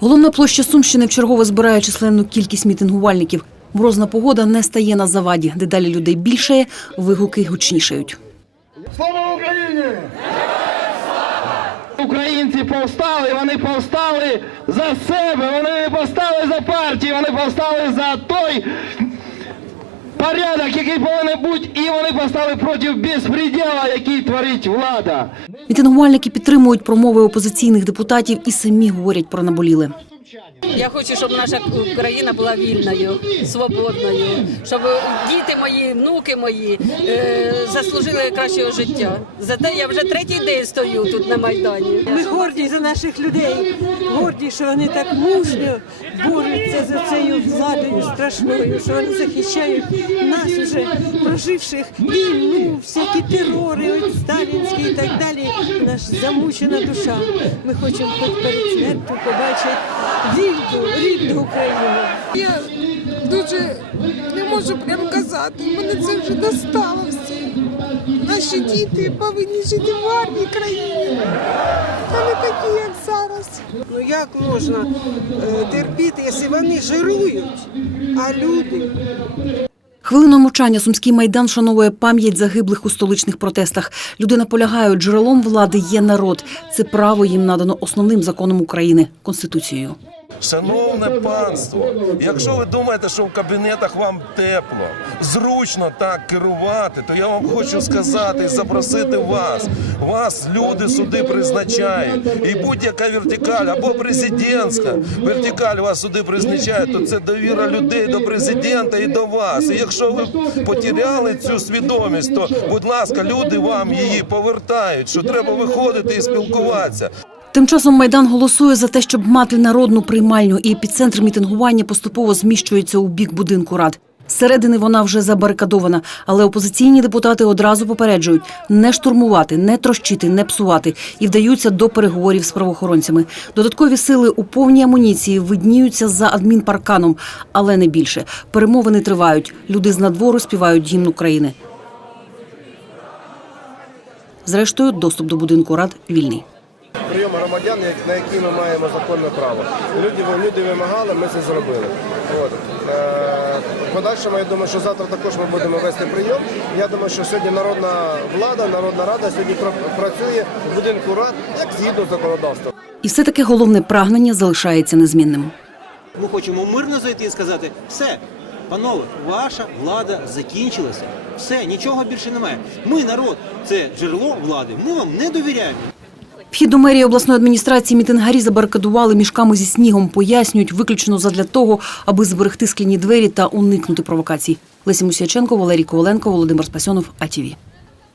Головна площа Сумщини вчергово збирає численну кількість мітингувальників. Морозна погода не стає на заваді. Дедалі людей більшає, вигуки гучнішають. Слава Україні! Українці повстали, вони повстали за себе, вони не повстали за партію, вони повстали за той порядок, який повинен бути, і вони повстали проти безпреділа, який творить влада. Мітингувальники підтримують промови опозиційних депутатів і самі говорять про наболіле. Я хочу, щоб наша Україна була вільною, свободною, щоб діти мої, внуки мої е, заслужили кращого життя. Зате я вже третій день стою тут на майдані. Ми горді за наших людей, горді, що вони так мужньо борються за владою страшною, що вони захищають нас уже проживших війну, всякі терори, сталінські і так далі. Наша замучена душа. Ми хочемо хоч перед смертю побачити вільну, рідну Україну. Я дуже не можу прям казати. Мене це вже достало всі. Наші діти повинні жити в гарній країні, не такі, як зараз. Ну як можна е, терпіти, якщо вони жирують, а люди Хвилину мовчання Сумський майдан вшановує пам'ять загиблих у столичних протестах. Люди наполягають, джерелом влади є народ. Це право їм надано основним законом України конституцією. Шановне панство, якщо ви думаєте, що в кабінетах вам тепло, зручно так керувати, то я вам хочу сказати і запросити вас. Вас люди суди призначають. І будь-яка вертикаль або президентська вертикаль вас суди призначає, то це довіра людей до президента і до вас. І якщо ви потеряли цю свідомість, то будь ласка, люди вам її повертають. Що треба виходити і спілкуватися. Тим часом майдан голосує за те, щоб мати народну приймальню, і епіцентр мітингування поступово зміщується у бік будинку рад. Зсередини вона вже забарикадована, але опозиційні депутати одразу попереджують не штурмувати, не трощити, не псувати і вдаються до переговорів з правоохоронцями. Додаткові сили у повній амуніції видніються за адмінпарканом, але не більше. Перемовини тривають. Люди з надвору співають гімн України. Зрештою, доступ до будинку рад вільний. Прийом громадян, на які ми маємо законне право. Люди, люди вимагали, ми це зробили. От. Е, в подальшому, я думаю, що завтра також ми будемо вести прийом. Я думаю, що сьогодні народна влада, народна рада сьогодні пра- працює в будинку рад як згідно законодавства. І все таки головне прагнення залишається незмінним. Ми хочемо мирно зайти і сказати, все, панове, ваша влада закінчилася. Все, нічого більше немає. Ми народ, це джерело влади. Ми вам не довіряємо. Вхід до мерії обласної адміністрації мітингарі забарикадували мішками зі снігом. Пояснюють виключно задля того, аби зберегти скляні двері та уникнути провокацій. Леся Мусяченко, Валерій Коваленко, Володимир Спасьонов, АТВ.